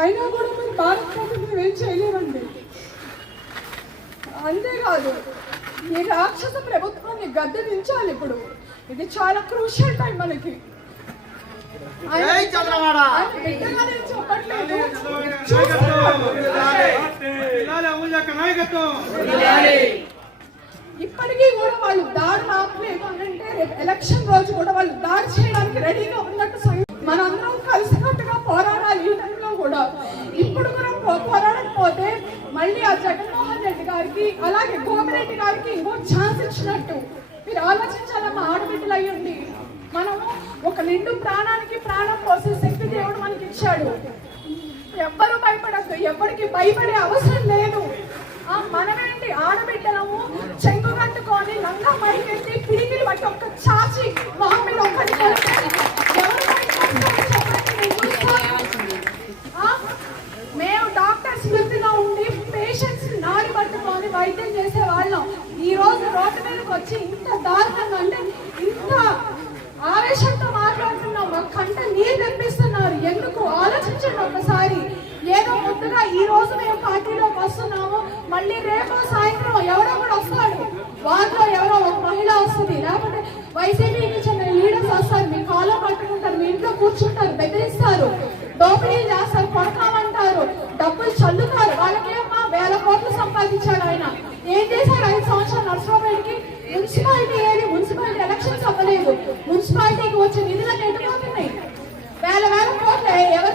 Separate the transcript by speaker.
Speaker 1: అయినా కూడా మీరు భారత ప్రభుత్వం ఏం చేయలేరండి. అంతేకాదు ఈ రాక్షస ప్రభుత్వాన్ని గద్దె దించాలి ఇప్పుడు. ఇది చాలా క్రూషియల్ టైం మనకి. చెప్పట్లేదు. ఇప్పటికీ కూడా వాళ్ళు దాడి ఆపలేదు అంటే రేపు ఎలక్షన్ రోజు కూడా వాళ్ళు దాడి చేయడానికి రెడీగా ఉన్నట్టు మనందరం కలిసికట్టుగా పోరాడాలి ఈ టైంలో కూడా ఇప్పుడు కూడా పో- పోరాడకపోతే మళ్ళీ ఆ జగన్మోహన్ రెడ్డి గారికి అలాగే గోపిరెడ్డి గారికి ఇంకో ఛాన్స్ ఇచ్చినట్టు. మీరు ఆలోచించాలమ్మా ఆడబిడ్డలు అయ్యండి మనము ఒక నిండు ప్రాణానికి ప్రాణం పోసే శక్తి దేవుడు మనకి ఇచ్చాడు. ఎవ్వరూ భయపడద్దు ఎవరికి భయపడే అవసరం లేదు. మనమేంటి? ఆడబిడ్డలము చెంగు కట్టుకొని లంగా మైకెత్తి పిడికిలు బట్టి ఒక్క చాచి మహా నాడి వైద్యం చేసే వాళ్ళం ఈ రోజు రోడ్డు మీదకి వచ్చి ఇంత దారుణంగా అంటే ఇంత ఆవేశంతో మాట్లాడుతున్నాం మా కంట నీరు తెప్పిస్తున్నారు. ఎందుకు? ఆలోచించండి ఒకసారి. ఏదో ముందుగా ఈ రోజు మేము పార్టీలోకి వస్తున్నాము. మళ్ళీ రేపు సాయంత్రం ఎవరో కూడా వస్తాడు వారిలో ఎవరో ఒక మహిళ వస్తుంది. లేకపోతే వైసీపీకి చెందిన లీడర్స్ వస్తారు. మీ కాలం పట్టుకుంటారు మీ ఇంట్లో కూర్చుంటారు బెదిరిస్తారు. దోపిడీ చేస్తారు కొడతామంటారు డబ్బులు చల్లుతారు వాళ్ళకేమో వేల కోట్లు సంపాదించాడు ఆయన ఏం చేశారు? ఐదు సంవత్సరాలు నర్సరావుపేటకి మున్సిపాలిటీ ఏది? మున్సిపాలిటీ ఎలక్షన్స్ అవ్వలేదు. మున్సిపాలిటీకి వచ్చే నిధులు ఎటుపోతున్నాయి? వేల వేల కోట్లు ఎవరు